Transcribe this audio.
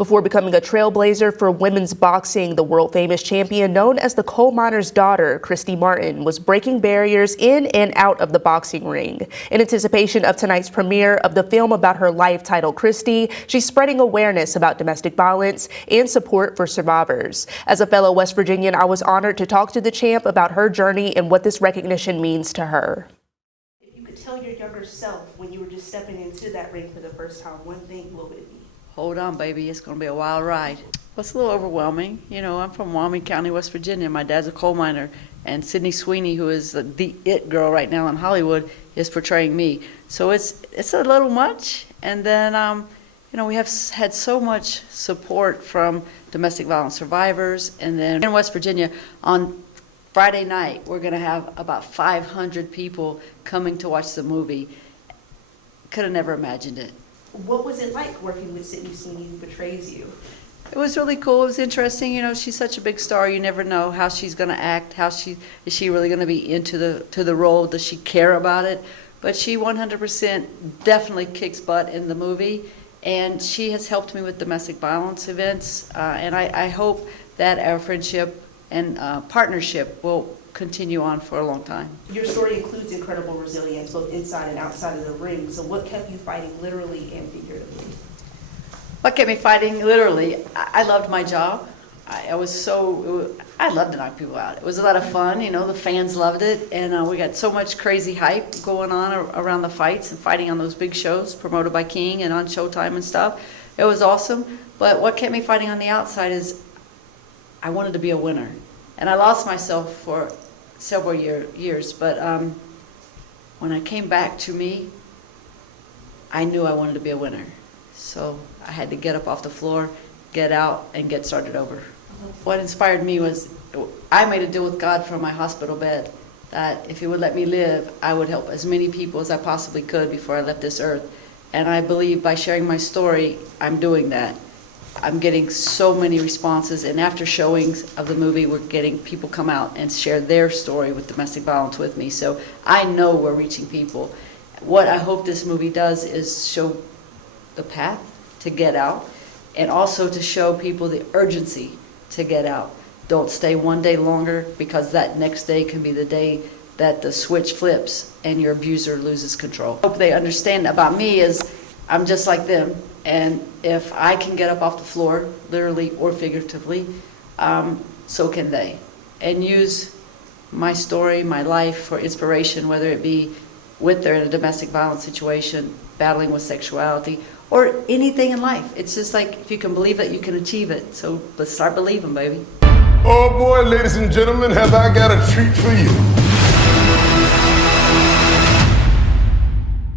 Before becoming a trailblazer for women's boxing, the world-famous champion known as the coal miner's daughter, Christy Martin, was breaking barriers in and out of the boxing ring. In anticipation of tonight's premiere of the film about her life titled Christy, she's spreading awareness about domestic violence and support for survivors. As a fellow West Virginian, I was honored to talk to the champ about her journey and what this recognition means to her. If you could tell your younger self when you were just stepping into that ring for the first time, one thing, what would it be? Hold on, baby, it's going to be a wild ride. Well, it's a little overwhelming. You know, I'm from Wyoming County, West Virginia. My dad's a coal miner, and Sydney Sweeney, who is the it girl right now in Hollywood, is portraying me. So it's a little much. And then, you know, we have had so much support from domestic violence survivors. And then in West Virginia, on Friday night, we're going to have about 500 people coming to watch the movie. Could have never imagined it. What was it like working with Sydney Sweeney, who portrays you? It was really cool. It was interesting. You know, she's such a big star. You never know how she's going to act. Is she really going to be into the role? Does she care about it? But she 100% definitely kicks butt in the movie, and she has helped me with domestic violence events. And I hope that our friendship and partnership will continue on for a long time. Your story includes incredible resilience, both inside and outside of the ring. So what kept you fighting literally and figuratively? What kept me fighting literally? I loved my job. I loved to knock people out. It was a lot of fun, you know, the fans loved it, and we got so much crazy hype going on around the fights and fighting on those big shows promoted by King and on Showtime and stuff. It was awesome, but what kept me fighting on the outside is I wanted to be a winner. And I lost myself for several years, but when I came back to me, I knew I wanted to be a winner. So I had to get up off the floor, get out, and get started over. What inspired me was I made a deal with God from my hospital bed that if He would let me live, I would help as many people as I possibly could before I left this earth. And I believe by sharing my story, I'm doing that. I'm getting so many responses, and after showings of the movie, we're getting people come out and share their story with domestic violence with me. So I know we're reaching people. What I hope this movie does is show the path to get out, and also to show people the urgency to get out. Don't stay one day longer, because that next day can be the day that the switch flips and your abuser loses control. What they understand about me is I'm just like them. And if I can get up off the floor, literally or figuratively, so can they. And use my story, my life for inspiration, whether it be with or in a domestic violence situation, battling with sexuality, or anything in life. It's just like, if you can believe it, you can achieve it. So let's start believing, baby. Oh boy, ladies and gentlemen, have I got a treat for you.